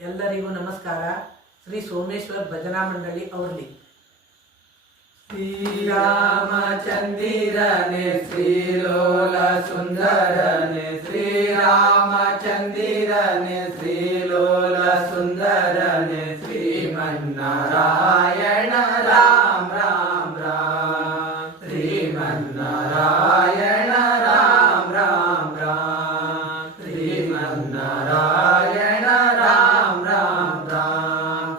ಎಲ್ಲರಿಗೂ ನಮಸ್ಕಾರ. ಶ್ರೀ ಸೋಮೇಶ್ವರ್ ಭಜನಾ ಮಂಡಳಿ ಅವರ್ಲಿ. ಶ್ರೀರಾಮಚಂದಿರನೆ ಶ್ರೀಲೋಲ ಸುಂದರನೆ, ಶ್ರೀರಾಮಚಂದಿರನೆ ಶ್ರೀಲೋಲ ಸುಂದರನೆ, ಶ್ರೀಮನ್ನಾರಾಯಣ ರಾಮ ರಾಮ ರಾಮ, ಶ್ರೀಮನ್ನಾರಾಯಣ ರಾಮ ರಾಮ ರಾಮ, ಶ್ರೀಮನ್ನಾರಾಯಣ ರಾಮ ರಾಮ ರಾಮ.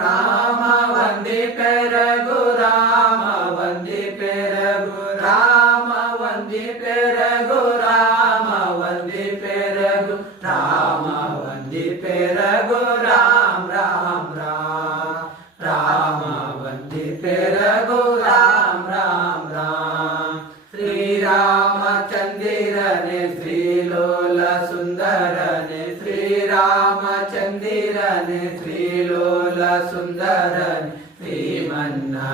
ರಾಮ ವಂದೇ ಪೆರಗು, ರಾಮ ವಂದೇ ಪೆರಗು, ರಾಮ ವಂದೇ ಪೆರಗು, ರಾಮ ವಂದೇ ಪೆರಗು, ರಾಮ ವಂದೇ ಪೆರಗು, ರಾಮ ರಾಮ ರಾಮ, ರಾಮ ವಂದೇ ಪೆರಗು, ರಾಮ ರಾಮ ರಾಮ. ಶ್ರೀರಾಮಚಂದಿರನೆ ಶ್ರೀಲೋಲ ಸುಂದರನೆ, ಶ್ರೀರಾಮಚಂದಿರನೆ ಶ್ರೀಲೋಲ ಸುಂದರನೆ, ಶ್ರೀಮನ್ನಾರಾಯಣ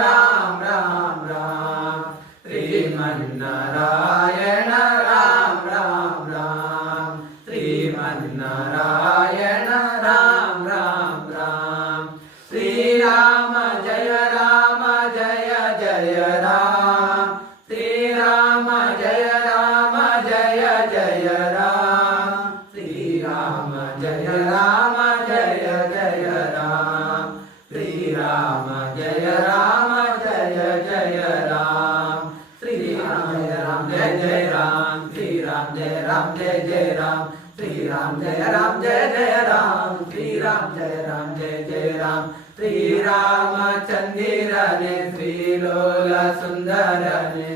ರಾಮ ರಾಮ ರಾಮ, ಶ್ರೀಮನ್ನಾರಾಯಣ ರಾಮ ರಾಮ ರಾಮ, ಶ್ರೀಮನ್ನಾರಾಯಣ ರಾಮ ರಾಮ ರಾಮ. ಶ್ರೀರಾಮ ಜಯ ರಾಮ ಜಯ ಜಯ ರಾಮ, ಶ್ರೀರಾಮ ಜಯ ರಾಮ ಜಯ ಜಯ ರಾಮ, ಶ್ರೀರಾಮ ಜಯ ರಾಮ ಜಯ ಜಯ ರಾಮ, ಶ್ರೀರಾಮ ಜಯ ರಾಮ ಜಯ ಜಯ ರಾಮ, ಶ್ರೀರಾಮ ಜಯ ರಾಮ ಜಯ ಜಯ ರಾಮ, ಶ್ರೀರಾಮ ಜಯ ರಾಮ ಜಯ ಜಯ ರಾಮ, ಶ್ರೀರಾಮ ಜಯ ರಾಮ ಜಯ ಜಯ ರಾಮ, ಶ್ರೀರಾಮ ಜಯ ರಾಮ ಜಯ ಜಯ ರಾಮ. ಶ್ರೀರಾಮಚಂದಿರನೆ ಶ್ರೀಲೋಲ ಸುಂದರನೆ,